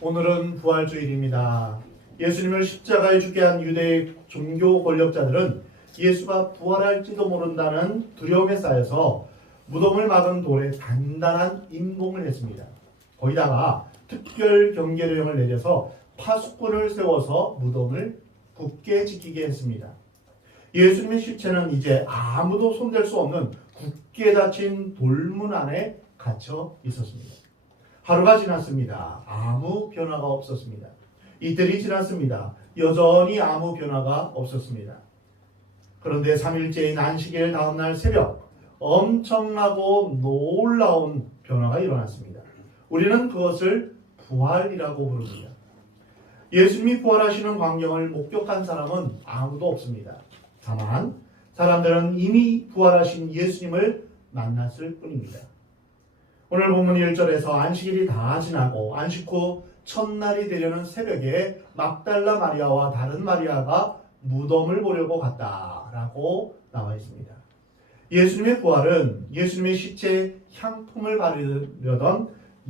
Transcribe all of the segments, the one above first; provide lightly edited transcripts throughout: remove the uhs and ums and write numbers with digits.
오늘은 부활주일입니다. 예수님을 십자가에 죽게 한 유대의 종교 권력자들은 예수가 부활할지도 모른다는 두려움에 쌓여서 무덤을 막은 돌에 단단한 임공을 했습니다. 거기다가 특별 경계령을 내려서 파수꾼을 세워서 무덤을 굳게 지키게 했습니다. 예수님의 시체는 이제 아무도 손댈 수 없는 굳게 닫힌 돌문 안에 갇혀 있었습니다. 하루가 지났습니다. 아무 변화가 없었습니다. 이틀이 지났습니다. 여전히 아무 변화가 없었습니다. 그런데 3일째인 안식일 다음날 새벽, 엄청나고 놀라운 변화가 일어났습니다. 우리는 그것을 부활이라고 부릅니다. 예수님이 부활하시는 광경을 목격한 사람은 아무도 없습니다. 다만 사람들은 이미 부활하신 예수님을 만났을 뿐입니다. 오늘 본문 1절에서 안식일이 다 지나고 안식 후 첫날이 되려는 새벽에 막달라 마리아와 다른 마리아가 무덤을 보려고 갔다라고 나와 있습니다. 예수님의 부활은 예수님의 시체에 향품을 바르려던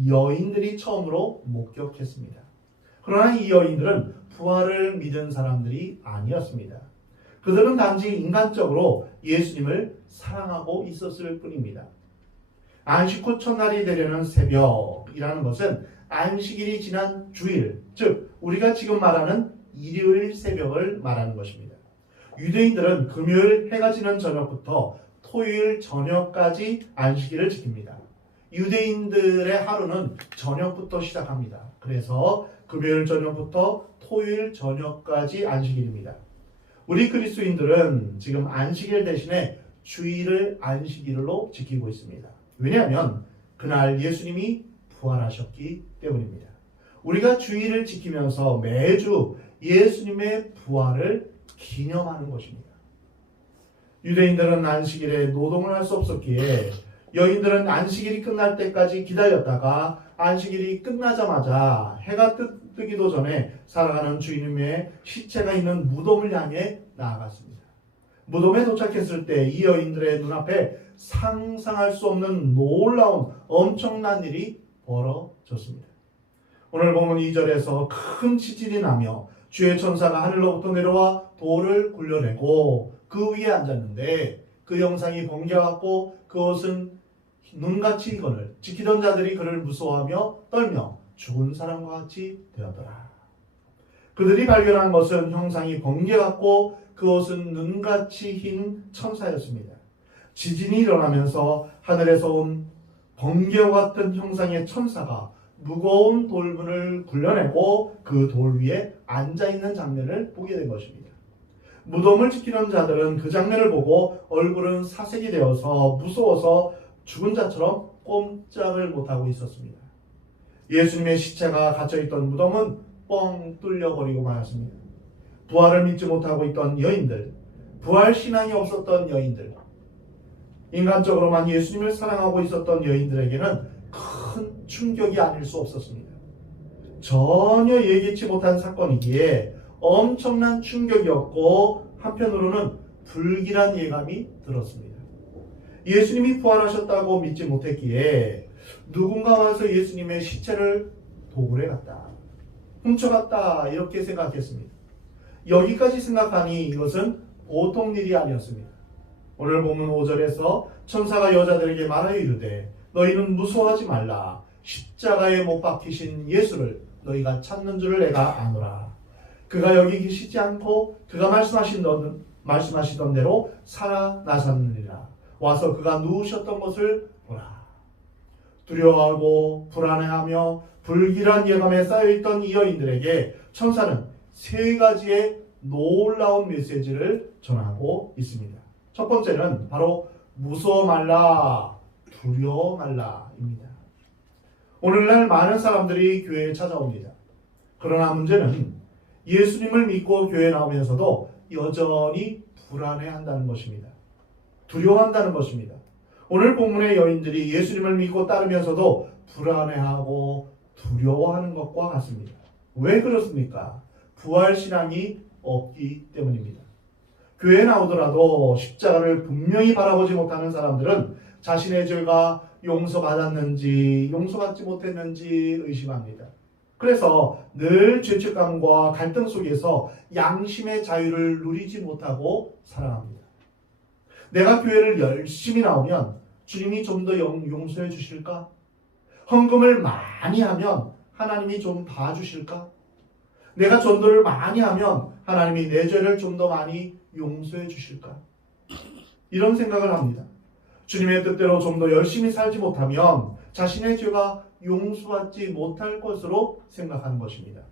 여인들이 처음으로 목격했습니다. 그러나 이 여인들은 부활을 믿은 사람들이 아니었습니다. 그들은 단지 인간적으로 예수님을 사랑하고 있었을 뿐입니다. 안식 후 첫날이 되려는 새벽이라는 것은 안식일이 지난 주일, 즉 우리가 지금 말하는 일요일 새벽을 말하는 것입니다. 유대인들은 금요일 해가 지는 저녁부터 토요일 저녁까지 안식일을 지킵니다. 유대인들의 하루는 저녁부터 시작합니다. 그래서 금요일 저녁부터 토요일 저녁까지 안식일입니다. 우리 그리스도인들은 지금 안식일 대신에 주일을 안식일로 지키고 있습니다. 왜냐하면 그날 예수님이 부활하셨기 때문입니다. 우리가 주일을 지키면서 매주 예수님의 부활을 기념하는 것입니다. 유대인들은 안식일에 노동을 할 수 없었기에 여인들은 안식일이 끝날 때까지 기다렸다가 안식일이 끝나자마자 해가 뜨기도 전에 살아가는 주님의 시체가 있는 무덤을 향해 나아갔습니다. 무덤에 도착했을 때 이 여인들의 눈앞에 상상할 수 없는 놀라운 엄청난 일이 벌어졌습니다. 오늘 본문 2절에서 큰 지진이 나며 주의 천사가 하늘로부터 내려와 돌을 굴려내고 그 위에 앉았는데 그 형상이 번개같고 그것은 눈같이 이거늘 지키던 자들이 그를 무서워하며 떨며 죽은 사람과 같이 되었더라. 그들이 발견한 것은 형상이 번개같고 그것은 눈같이 흰 천사였습니다. 지진이 일어나면서 하늘에서 온 번개와 같은 형상의 천사가 무거운 돌문을 굴려내고 그 돌 위에 앉아있는 장면을 보게 된 것입니다. 무덤을 지키는 자들은 그 장면을 보고 얼굴은 사색이 되어서 무서워서 죽은 자처럼 꼼짝을 못하고 있었습니다. 예수님의 시체가 갇혀있던 무덤은 뻥 뚫려버리고 말았습니다. 부활을 믿지 못하고 있던 여인들, 부활 신앙이 없었던 여인들, 인간적으로만 예수님을 사랑하고 있었던 여인들에게는 큰 충격이 아닐 수 없었습니다. 전혀 예기치 못한 사건이기에 엄청난 충격이었고 한편으로는 불길한 예감이 들었습니다. 예수님이 부활하셨다고 믿지 못했기에 누군가 와서 예수님의 시체를 도굴해 갔다, 훔쳐갔다 이렇게 생각했습니다. 여기까지 생각하니 이것은 보통 일이 아니었습니다. 오늘 본문 5절에서 천사가 여자들에게 말하여 이르되 너희는 무서워하지 말라. 십자가에 못 박히신 예수를 너희가 찾는 줄을 내가 아노라. 그가 여기 계시지 않고 그가 말씀하시던 대로 살아나셨느니라. 와서 그가 누우셨던 것을 보라. 두려워하고 불안해하며 불길한 예감에 쌓여있던 이 여인들에게 천사는 세 가지의 놀라운 메시지를 전하고 있습니다. 첫 번째는 바로 무서워 말라, 두려워 말라입니다. 오늘날 많은 사람들이 교회에 찾아옵니다. 그러나 문제는 예수님을 믿고 교회에 나오면서도 여전히 불안해한다는 것입니다. 두려워한다는 것입니다. 오늘 본문의 여인들이 예수님을 믿고 따르면서도 불안해하고 두려워하는 것과 같습니다. 왜 그렇습니까? 부활신앙이 없기 때문입니다. 교회에 나오더라도 십자가를 분명히 바라보지 못하는 사람들은 자신의 죄가 용서받았는지 용서받지 못했는지 의심합니다. 그래서 늘 죄책감과 갈등 속에서 양심의 자유를 누리지 못하고 살아갑니다. 내가 교회를 열심히 나오면 주님이 좀 더 용서해 주실까? 헌금을 많이 하면 하나님이 좀 봐주실까? 내가 전도를 많이 하면 하나님이 내 죄를 좀 더 많이 용서해 주실까? 이런 생각을 합니다. 주님의 뜻대로 좀 더 열심히 살지 못하면 자신의 죄가 용서받지 못할 것으로 생각하는 것입니다.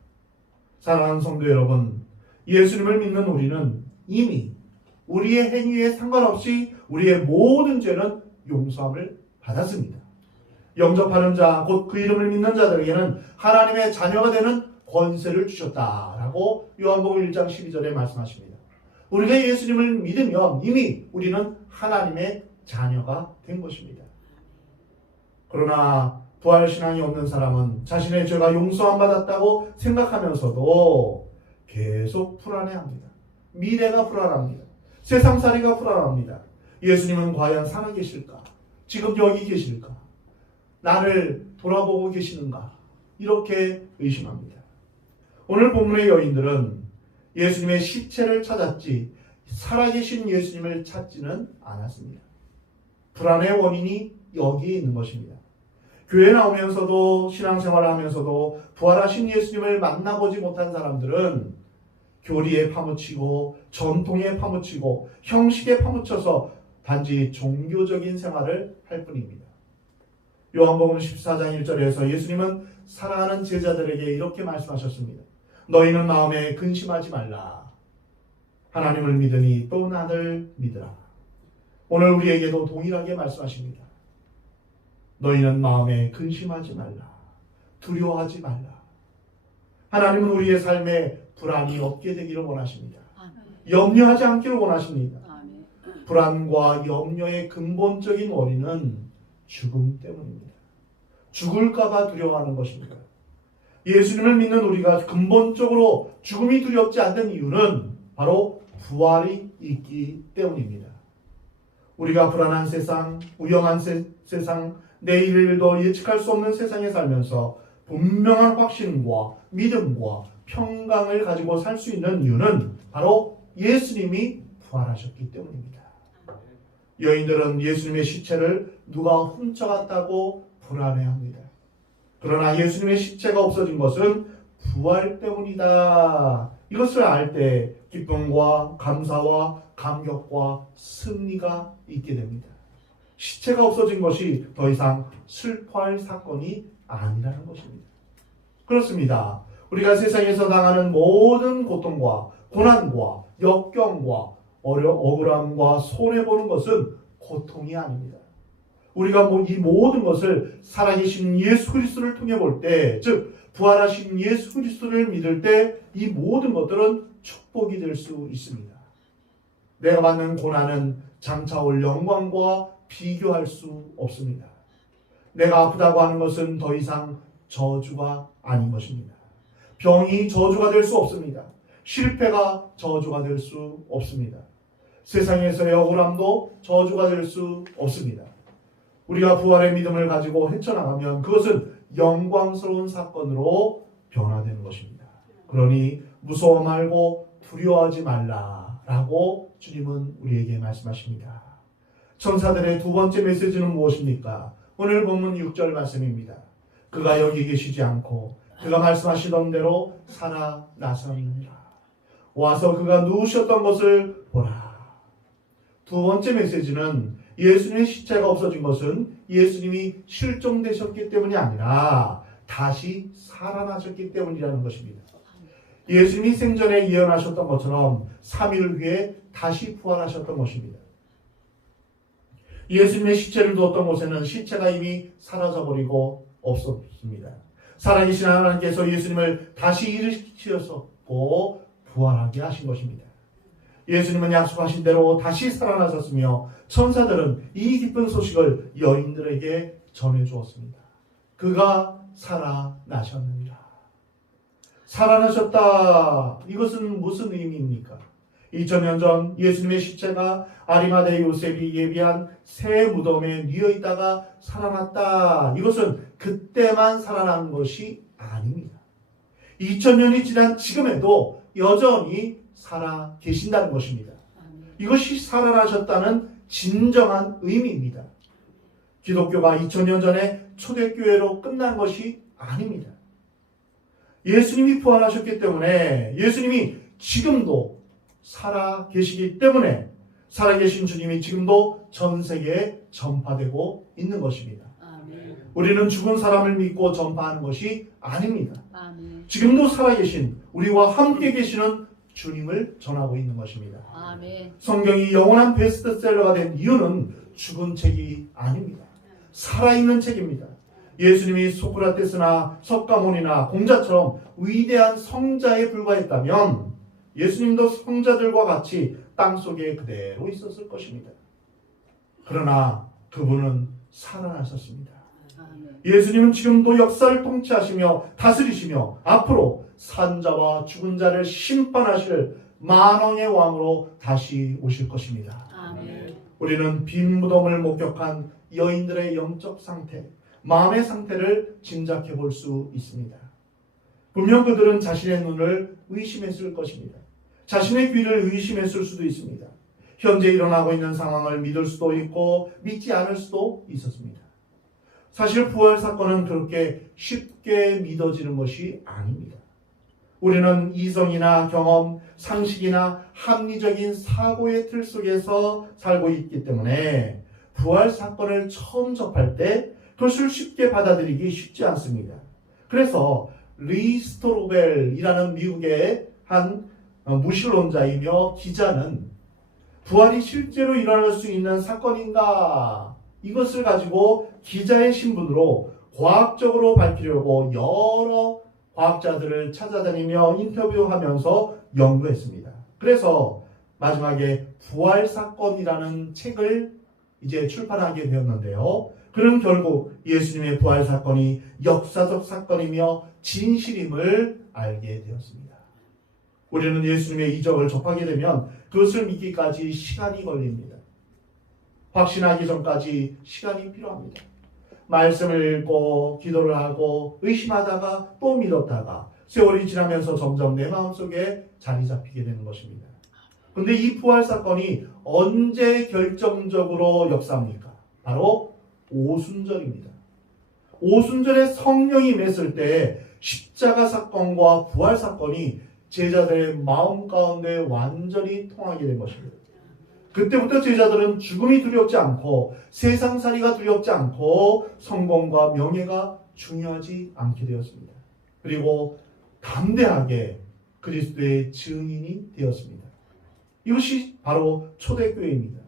사랑하는 성도 여러분, 예수님을 믿는 우리는 이미 우리의 행위에 상관없이 우리의 모든 죄는 용서함을 받았습니다. 영접하는 자, 곧 그 이름을 믿는 자들에게는 하나님의 자녀가 되는 권세를 주셨다라고 요한복음 1장 12절에 말씀하십니다. 우리가 예수님을 믿으면 이미 우리는 하나님의 자녀가 된 것입니다. 그러나 부활신앙이 없는 사람은 자신의 죄가 용서함 받았다고 생각하면서도 계속 불안해합니다. 미래가 불안합니다. 세상살이가 불안합니다. 예수님은 과연 살아계실까? 지금 여기 계실까? 나를 돌아보고 계시는가? 이렇게 의심합니다. 오늘 본문의 여인들은 예수님의 시체를 찾았지 살아계신 예수님을 찾지는 않았습니다. 불안의 원인이 여기에 있는 것입니다. 교회 나오면서도 신앙생활을 하면서도 부활하신 예수님을 만나보지 못한 사람들은 교리에 파묻히고 전통에 파묻히고 형식에 파묻혀서 단지 종교적인 생활을 할 뿐입니다. 요한복음 14장 1절에서 예수님은 사랑하는 제자들에게 이렇게 말씀하셨습니다. 너희는 마음에 근심하지 말라. 하나님을 믿으니 또 나를 믿으라. 오늘 우리에게도 동일하게 말씀하십니다. 너희는 마음에 근심하지 말라. 두려워하지 말라. 하나님은 우리의 삶에 불안이 없게 되기를 원하십니다. 염려하지 않기를 원하십니다. 불안과 염려의 근본적인 원인은 죽음 때문입니다. 죽을까 봐 두려워하는 것입니다. 예수님을 믿는 우리가 근본적으로 죽음이 두렵지 않는 이유는 바로 부활이 있기 때문입니다. 우리가 불안한 세상, 위험한 세상, 내일도 예측할 수 없는 세상에 살면서 분명한 확신과 믿음과 평강을 가지고 살 수 있는 이유는 바로 예수님이 부활하셨기 때문입니다. 여인들은 예수님의 시체를 누가 훔쳐갔다고 불안해합니다. 그러나 예수님의 시체가 없어진 것은 부활 때문이다. 이것을 알 때 기쁨과 감사와 감격과 승리가 있게 됩니다. 시체가 없어진 것이 더 이상 슬퍼할 사건이 아니라는 것입니다. 그렇습니다. 우리가 세상에서 당하는 모든 고통과 고난과 역경과 억울함과 손해보는 것은 고통이 아닙니다. 우리가 이 모든 것을 살아계신 예수 그리스도를 통해 볼 때, 즉 부활하신 예수 그리스도를 믿을 때 이 모든 것들은 축복이 될 수 있습니다. 내가 받는 고난은 장차 올 영광과 비교할 수 없습니다. 내가 아프다고 하는 것은 더 이상 저주가 아닌 것입니다. 병이 저주가 될 수 없습니다. 실패가 저주가 될 수 없습니다. 세상에서의 억울함도 저주가 될 수 없습니다. 우리가 부활의 믿음을 가지고 헤쳐나가면 그것은 영광스러운 사건으로 변화되는 것입니다. 그러니 무서워 말고 두려워하지 말라라고 주님은 우리에게 말씀하십니다. 천사들의 두 번째 메시지는 무엇입니까? 오늘 본문 6절 말씀입니다. 그가 여기 계시지 않고 그가 말씀하시던 대로 살아나셨느니라. 와서 그가 누우셨던 것을 보라. 두 번째 메시지는 예수님의 시체가 없어진 것은 예수님이 실종되셨기 때문이 아니라 다시 살아나셨기 때문이라는 것입니다. 예수님이 생전에 예언하셨던 것처럼 3일 후에 다시 부활하셨던 것입니다. 예수님의 시체를 두었던 곳에는 시체가 이미 사라져버리고 없었습니다. 살아계신 하나님께서 예수님을 다시 일으키셨고 부활하게 하신 것입니다. 예수님은 약속하신 대로 다시 살아나셨으며 천사들은 이 기쁜 소식을 여인들에게 전해주었습니다. 그가 살아나셨느니라. 살아나셨다. 이것은 무슨 의미입니까? 2000년 전 예수님의 시체가 아리마대 요셉이 예비한 새 무덤에 뉘어 있다가 살아났다. 이것은 그때만 살아난 것이 아닙니다. 2000년이 지난 지금에도 여전히 살아 계신다는 것입니다. 이것이 살아나셨다는 진정한 의미입니다. 기독교가 2000년 전에 초대교회로 끝난 것이 아닙니다. 예수님이 부활하셨기 때문에, 예수님이 지금도 살아 계시기 때문에 살아계신 주님이 지금도 전 세계에 전파되고 있는 것입니다. 아멘. 우리는 죽은 사람을 믿고 전파하는 것이 아닙니다. 아멘. 지금도 살아계신 우리와 함께 계시는 주님을 전하고 있는 것입니다. 아멘. 성경이 영원한 베스트셀러가 된 이유는 죽은 책이 아닙니다. 살아있는 책입니다. 예수님이 소크라테스나 석가모니나 공자처럼 위대한 성자에 불과했다면 예수님도 성자들과 같이 땅속에 그대로 있었을 것입니다. 그러나 그분은 살아나셨습니다. 아멘. 예수님은 지금도 역사를 통치하시며 다스리시며 앞으로 산자와 죽은 자를 심판하실 만왕의 왕으로 다시 오실 것입니다. 아멘. 우리는 빈 무덤을 목격한 여인들의 영적 상태, 마음의 상태를 짐작해 볼 수 있습니다. 분명 그들은 자신의 눈을 의심했을 것입니다. 자신의 귀를 의심했을 수도 있습니다. 현재 일어나고 있는 상황을 믿을 수도 있고 믿지 않을 수도 있었습니다. 사실 부활 사건은 그렇게 쉽게 믿어지는 것이 아닙니다. 우리는 이성이나 경험, 상식이나 합리적인 사고의 틀 속에서 살고 있기 때문에 부활 사건을 처음 접할 때 그것을 쉽게 받아들이기 쉽지 않습니다. 그래서 리 스토로벨이라는 미국의 한 무신론자이며 기자는 부활이 실제로 일어날 수 있는 사건인가, 이것을 가지고 기자의 신분으로 과학적으로 밝히려고 여러 과학자들을 찾아다니며 인터뷰하면서 연구했습니다. 그래서 마지막에 부활 사건이라는 책을 이제 출판하게 되었는데요. 그는 결국 예수님의 부활 사건이 역사적 사건이며 진실임을 알게 되었습니다. 우리는 예수님의 이적을 접하게 되면 그것을 믿기까지 시간이 걸립니다. 확신하기 전까지 시간이 필요합니다. 말씀을 읽고 기도를 하고 의심하다가 또 믿었다가 세월이 지나면서 점점 내 마음속에 자리 잡히게 되는 것입니다. 그런데 이 부활 사건이 언제 결정적으로 역사합니까? 바로 오순절입니다. 오순절에 성령이 임했을 때 십자가 사건과 부활 사건이 제자들의 마음 가운데 완전히 통하게 된 것입니다. 그때부터 제자들은 죽음이 두렵지 않고 세상살이가 두렵지 않고 성공과 명예가 중요하지 않게 되었습니다. 그리고 담대하게 그리스도의 증인이 되었습니다. 이것이 바로 초대교회입니다.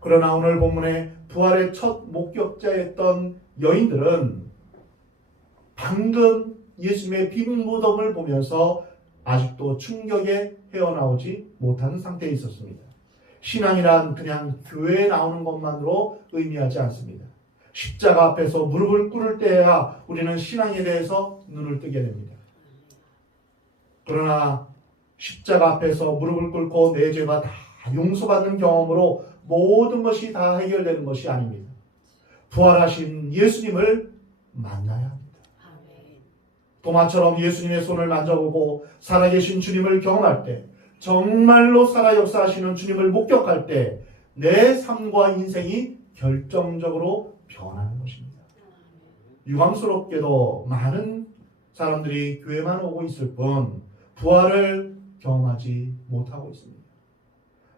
그러나 오늘 본문의 부활의 첫 목격자였던 여인들은 방금 예수님의 빈 무덤을 보면서 아직도 충격에 헤어나오지 못하는 상태에 있었습니다. 신앙이란 그냥 교회에 나오는 것만으로 의미하지 않습니다. 십자가 앞에서 무릎을 꿇을 때야 우리는 신앙에 대해서 눈을 뜨게 됩니다. 그러나 십자가 앞에서 무릎을 꿇고 내 죄가 다 용서받는 경험으로 모든 것이 다 해결되는 것이 아닙니다. 부활하신 예수님을 만나야 합니다. 도마처럼 예수님의 손을 만져보고 살아계신 주님을 경험할 때, 정말로 살아 역사하시는 주님을 목격할 때 내 삶과 인생이 결정적으로 변하는 것입니다. 유감스럽게도 많은 사람들이 교회만 오고 있을 뿐 부활을 경험하지 못하고 있습니다.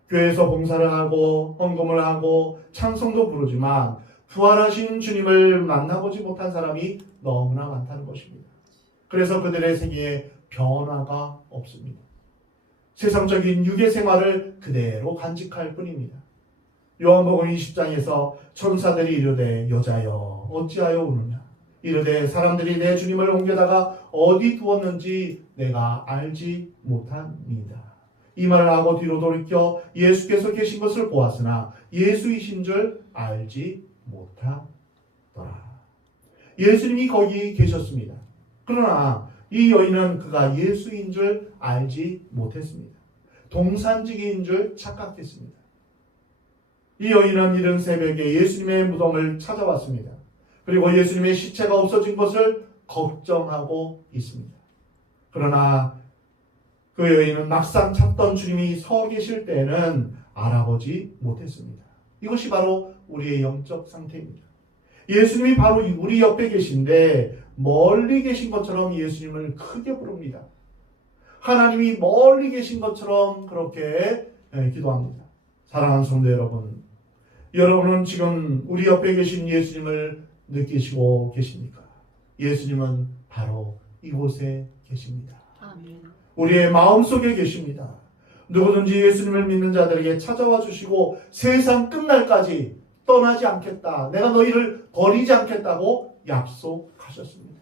교회에서 봉사를 하고 헌금을 하고 찬송도 부르지만 부활하신 주님을 만나보지 못한 사람이 너무나 많다는 것입니다. 그래서 그들의 생애에 변화가 없습니다. 세상적인 유괴 생활을 그대로 간직할 뿐입니다. 요한복음 20장에서 천사들이 이르되 여자여 어찌하여 우느냐, 이르되 사람들이 내 주님을 옮겨다가 어디 두었는지 내가 알지 못합니다. 이 말을 하고 뒤로 돌이켜 예수께서 계신 것을 보았으나 예수이신 줄 알지 못하더라. 예수님이 거기 계셨습니다. 그러나 이 여인은 그가 예수인 줄 알지 못했습니다. 동산지기인 줄 착각했습니다. 이 여인은 이른 새벽에 예수님의 무덤을 찾아왔습니다. 그리고 예수님의 시체가 없어진 것을 걱정하고 있습니다. 그러나 그 여인은 막상 찾던 주님이 서 계실 때에는 알아보지 못했습니다. 이것이 바로 우리의 영적 상태입니다. 예수님이 바로 우리 옆에 계신데 멀리 계신 것처럼 예수님을 크게 부릅니다. 하나님이 멀리 계신 것처럼 그렇게 기도합니다. 사랑하는 성도 여러분, 여러분은 지금 우리 옆에 계신 예수님을 느끼시고 계십니까? 예수님은 바로 이곳에 계십니다. 아멘. 우리의 마음속에 계십니다. 누구든지 예수님을 믿는 자들에게 찾아와 주시고 세상 끝날까지 떠나지 않겠다, 내가 너희를 버리지 않겠다고 약속하셨습니다.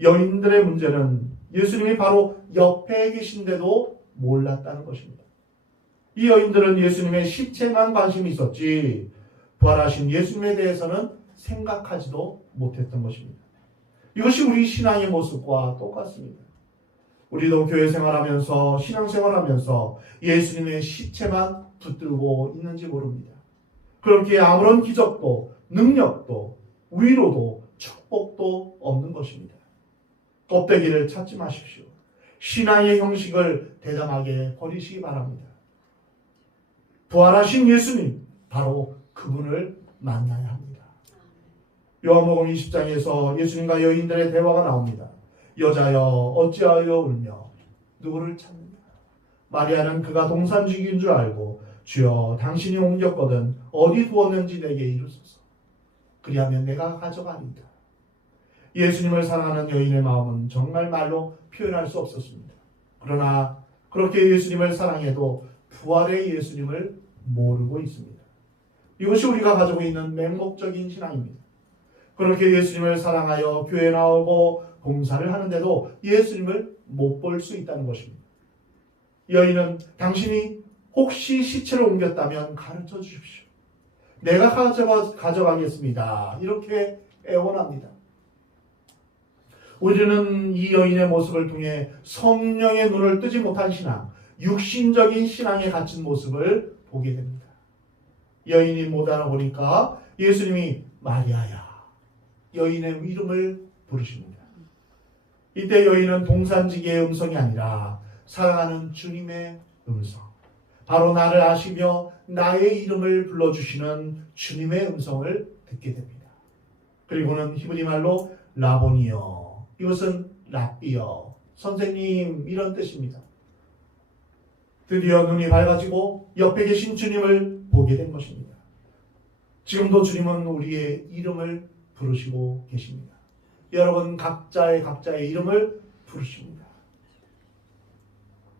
여인들의 문제는 예수님이 바로 옆에 계신데도 몰랐다는 것입니다. 이 여인들은 예수님의 시체만 관심이 있었지 부활하신 예수님에 대해서는 생각하지도 못했던 것입니다. 이것이 우리 신앙의 모습과 똑같습니다. 우리도 교회 생활하면서 신앙생활하면서 예수님의 시체만 붙들고 있는지 모릅니다. 그렇게 아무런 기적도 능력도 위로도 축복도 없는 것입니다. 껍데기를 찾지 마십시오. 신앙의 형식을 대담하게 버리시기 바랍니다. 부활하신 예수님, 바로 그분을 만나야 합니다. 요한복음 20장에서 예수님과 여인들의 대화가 나옵니다. 여자여 어찌하여 울며 누구를 찾느냐? 마리아는 그가 동산직인 줄 알고 주여 당신이 옮겼거든 어디 두었는지 내게 이루소서. 그리하면 내가 가져가리이다. 예수님을 사랑하는 여인의 마음은 정말 말로 표현할 수 없었습니다. 그러나 그렇게 예수님을 사랑해도 부활의 예수님을 모르고 있습니다. 이것이 우리가 가지고 있는 맹목적인 신앙입니다. 그렇게 예수님을 사랑하여 교회 나오고 봉사를 하는데도 예수님을 못 볼 수 있다는 것입니다. 여인은 당신이 혹시 시체를 옮겼다면 가르쳐 주십시오. 내가 가져가겠습니다. 이렇게 애원합니다. 우리는 이 여인의 모습을 통해 성령의 눈을 뜨지 못한 신앙, 육신적인 신앙에 갇힌 모습을 보게 됩니다. 여인이 못 알아보니까 예수님이 마리아야, 여인의 이름을 부르십니다. 이때 여인은 동산지기의 음성이 아니라 사랑하는 주님의 음성, 바로 나를 아시며 나의 이름을 불러주시는 주님의 음성을 듣게 됩니다. 그리고는 히브리 말로 라보니여, 이것은 랍비여, 선생님, 이런 뜻입니다. 드디어 눈이 밝아지고 옆에 계신 주님을 보게 된 것입니다. 지금도 주님은 우리의 이름을 부르시고 계십니다. 여러분 각자의 이름을 부르십니다.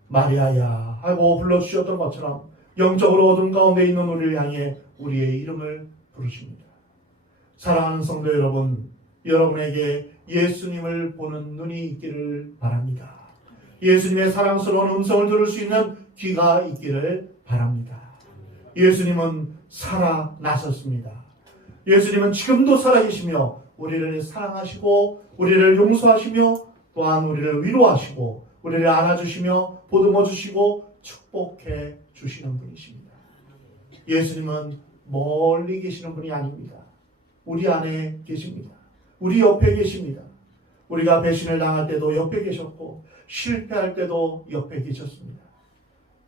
마리아야 하고 불러주셨던 것처럼 영적으로 어둠 가운데 있는 우리를 향해 우리의 이름을 부르십니다. 사랑하는 성도 여러분, 여러분에게 예수님을 보는 눈이 있기를 바랍니다. 예수님의 사랑스러운 음성을 들을 수 있는 귀가 있기를 바랍니다. 예수님은 살아나셨습니다. 예수님은 지금도 살아계시며 우리를 사랑하시고 우리를 용서하시며 또한 우리를 위로하시고 우리를 안아주시며 보듬어 주시고 축복해 주시는 분이십니다. 예수님은 멀리 계시는 분이 아닙니다. 우리 안에 계십니다. 우리 옆에 계십니다. 우리가 배신을 당할 때도 옆에 계셨고 실패할 때도 옆에 계셨습니다.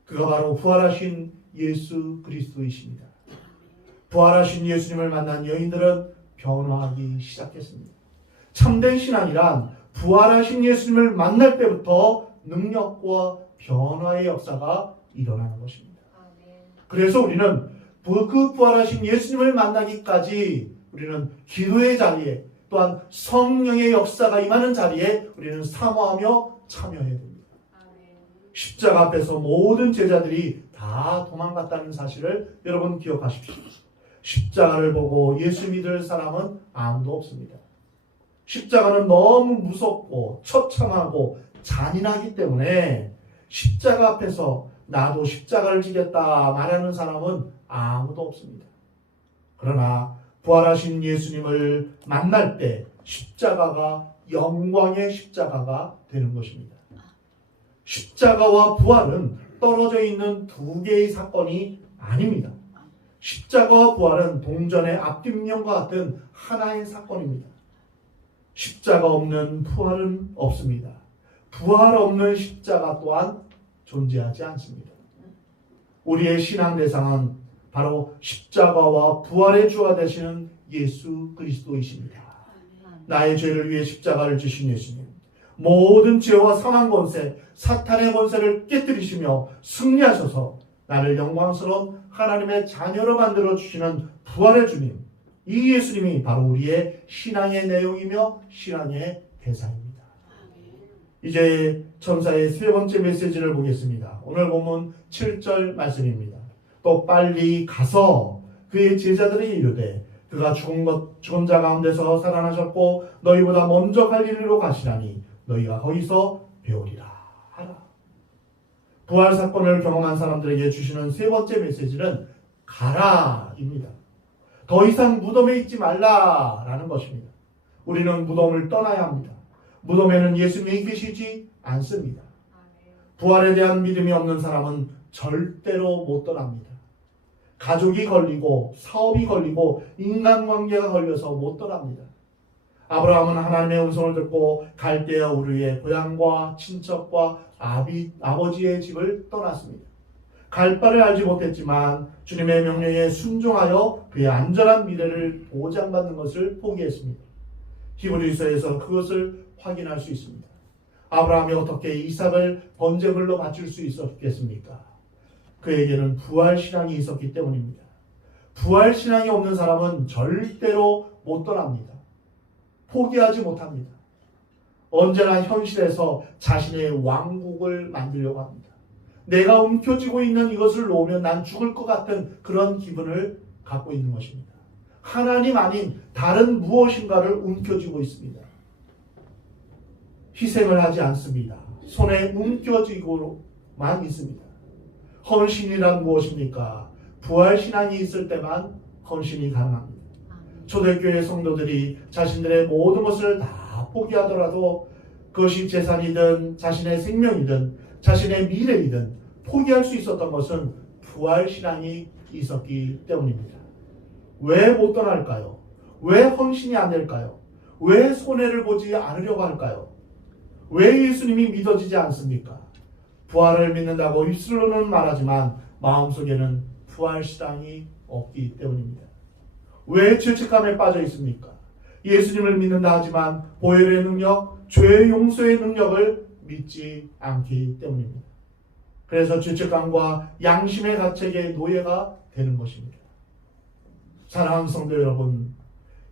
그가 바로 부활하신 예수 그리스도이십니다. 부활하신 예수님을 만난 여인들은 변화하기 시작했습니다. 참된 신앙이란 부활하신 예수님을 만날 때부터 능력과 변화의 역사가 일어나는 것입니다. 그래서 우리는 그 부활하신 예수님을 만나기까지 우리는 기도의 자리에 또한 성령의 역사가 임하는 자리에 우리는 사모하며 참여해야 됩니다. 십자가 앞에서 모든 제자들이 다 도망갔다는 사실을 여러분 기억하십시오. 십자가를 보고 예수 믿을 사람은 아무도 없습니다. 십자가는 너무 무섭고 처참하고 잔인하기 때문에 십자가 앞에서 나도 십자가를 지겠다 말하는 사람은 아무도 없습니다. 그러나 부활하신 예수님을 만날 때 십자가가 영광의 십자가가 되는 것입니다. 십자가와 부활은 떨어져 있는 두 개의 사건이 아닙니다. 십자가와 부활은 동전의 앞뒷면과 같은 하나의 사건입니다. 십자가 없는 부활은 없습니다. 부활 없는 십자가 또한 존재하지 않습니다. 우리의 신앙 대상은 바로 십자가와 부활의 주가 되시는 예수 그리스도이십니다. 나의 죄를 위해 십자가를 지신 예수님, 모든 죄와 상한 권세, 사탄의 권세를 깨뜨리시며 승리하셔서 나를 영광스러운 하나님의 자녀로 만들어 주시는 부활의 주님, 이 예수님이 바로 우리의 신앙의 내용이며 신앙의 대상입니다. 이제 천사의 세 번째 메시지를 보겠습니다. 오늘 본문 7절 말씀입니다. 또 빨리 가서 그의 제자들이 이르되 그가 죽은 자 가운데서 살아나셨고 너희보다 먼저 갈릴리로 가시라니 너희가 거기서 배우리라 하라. 부활 사건을 경험한 사람들에게 주시는 세 번째 메시지는 가라입니다. 더 이상 무덤에 있지 말라라는 것입니다. 우리는 무덤을 떠나야 합니다. 무덤에는 예수님이 계시지 않습니다. 부활에 대한 믿음이 없는 사람은 절대로 못 떠납니다. 가족이 걸리고 사업이 걸리고 인간관계가 걸려서 못 떠납니다. 아브라함은 하나님의 음성을 듣고 갈대아 우르의 고향과 친척과 아버지의 집을 떠났습니다. 갈 바를 알지 못했지만 주님의 명령에 순종하여 그의 안전한 미래를 보장받는 것을 포기했습니다. 히브리서에서 그것을 확인할 수 있습니다. 아브라함이 어떻게 이삭을 번제물로 바칠 수 있었겠습니까? 그에게는 부활신앙이 있었기 때문입니다. 부활신앙이 없는 사람은 절대로 못 떠납니다. 포기하지 못합니다. 언제나 현실에서 자신의 왕국을 만들려고 합니다. 내가 움켜쥐고 있는 이것을 놓으면 난 죽을 것 같은 그런 기분을 갖고 있는 것입니다. 하나님 아닌 다른 무엇인가를 움켜쥐고 있습니다. 희생을 하지 않습니다. 손에 움켜쥐고만 있습니다. 헌신이란 무엇입니까? 부활신앙이 있을 때만 헌신이 가능합니다. 초대교회 성도들이 자신들의 모든 것을 다 포기하더라도 그것이 재산이든 자신의 생명이든 자신의 미래이든 포기할 수 있었던 것은 부활신앙이 있었기 때문입니다. 왜 못 떠날까요? 왜 헌신이 안 될까요? 왜 손해를 보지 않으려고 할까요? 왜 예수님이 믿어지지 않습니까? 부활을 믿는다고 입술로는 말하지만 마음속에는 부활신앙이 없기 때문입니다. 왜 죄책감에 빠져 있습니까? 예수님을 믿는다 하지만 보혈의 능력, 죄 용서의 능력을 믿지 않기 때문입니다. 그래서 죄책감과 양심의 가책의 노예가 되는 것입니다. 사랑하는 성도 여러분,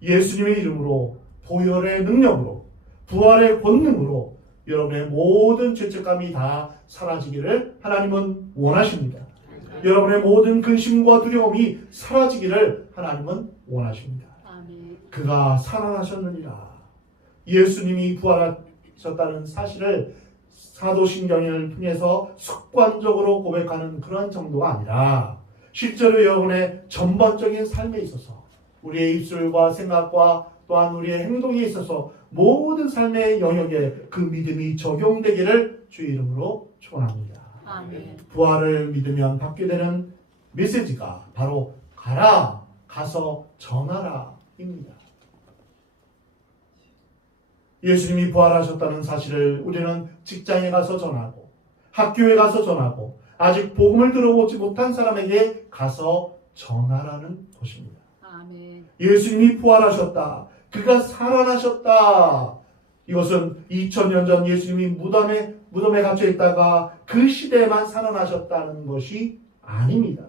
예수님의 이름으로 보혈의 능력으로 부활의 권능으로 여러분의 모든 죄책감이 다 사라지기를 하나님은 원하십니다. 여러분의 모든 근심과 두려움이 사라지기를 하나님은 원하십니다. 그가 살아나셨느니라. 예수님이 부활하셨다는 사실을 사도신경을 통해서 습관적으로 고백하는 그런 정도가 아니라 실제로 여러분의 전반적인 삶에 있어서 우리의 입술과 생각과 또한 우리의 행동에 있어서 모든 삶의 영역에 그 믿음이 적용되기를 주의 이름으로 축원합니다. 아멘. 부활을 믿으면 받게 되는 메시지가 바로 가라, 가서 전하라 입니다. 예수님이 부활하셨다는 사실을 우리는 직장에 가서 전하고 학교에 가서 전하고 아직 복음을 들어보지 못한 사람에게 가서 전하라는 것입니다. 아멘. 예수님이 부활하셨다. 그가 살아나셨다. 이것은 2000년 전 예수님이 무덤에 갇혀 있다가 그 시대에만 살아나셨다는 것이 아닙니다.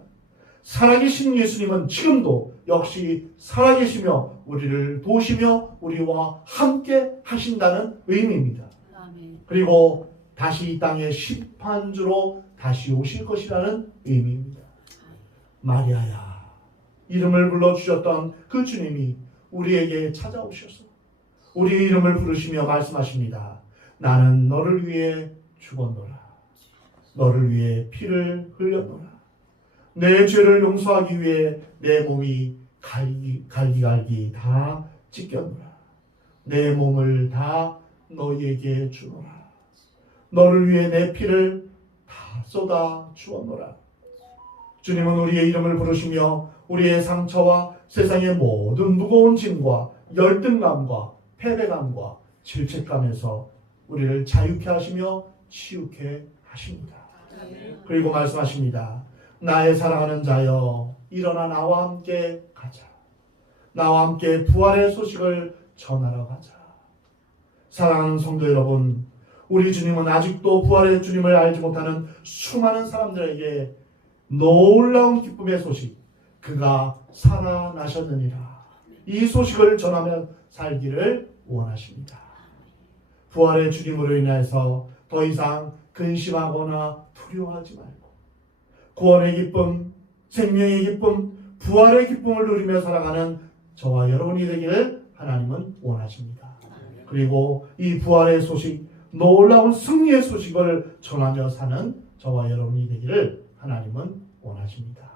살아계신 예수님은 지금도 역시 살아계시며 우리를 도우시며 우리와 함께 하신다는 의미입니다. 아멘. 그리고 다시 이 땅의 심판주로 다시 오실 것이라는 의미입니다. 마리아야, 이름을 불러주셨던 그 주님이 우리에게 찾아오셔서 우리의 이름을 부르시며 말씀하십니다. 나는 너를 위해 죽었노라. 너를 위해 피를 흘렸노라. 내 죄를 용서하기 위해 내 몸이 갈기 다 찢겼노라. 내 몸을 다 너희에게 주노라. 너를 위해 내 피를 다 쏟아 주었노라. 주님은 우리의 이름을 부르시며 우리의 상처와 세상의 모든 무거운 짐과 열등감과 패배감과 질책감에서 우리를 자유케 하시며 치유케 하십니다. 그리고 말씀하십니다. 나의 사랑하는 자여 일어나 나와 함께 가자. 나와 함께 부활의 소식을 전하러 가자. 사랑하는 성도 여러분, 우리 주님은 아직도 부활의 주님을 알지 못하는 수많은 사람들에게 놀라운 기쁨의 소식, 그가 살아나셨느니라, 이 소식을 전하며 살기를 원하십니다. 부활의 주님으로 인해서 더 이상 근심하거나 두려워하지 말고 구원의 기쁨, 생명의 기쁨, 부활의 기쁨을 누리며 살아가는 저와 여러분이 되기를 하나님은 원하십니다. 그리고 이 부활의 소식, 놀라운 승리의 소식을 전하며 사는 저와 여러분이 되기를 하나님은 원하십니다.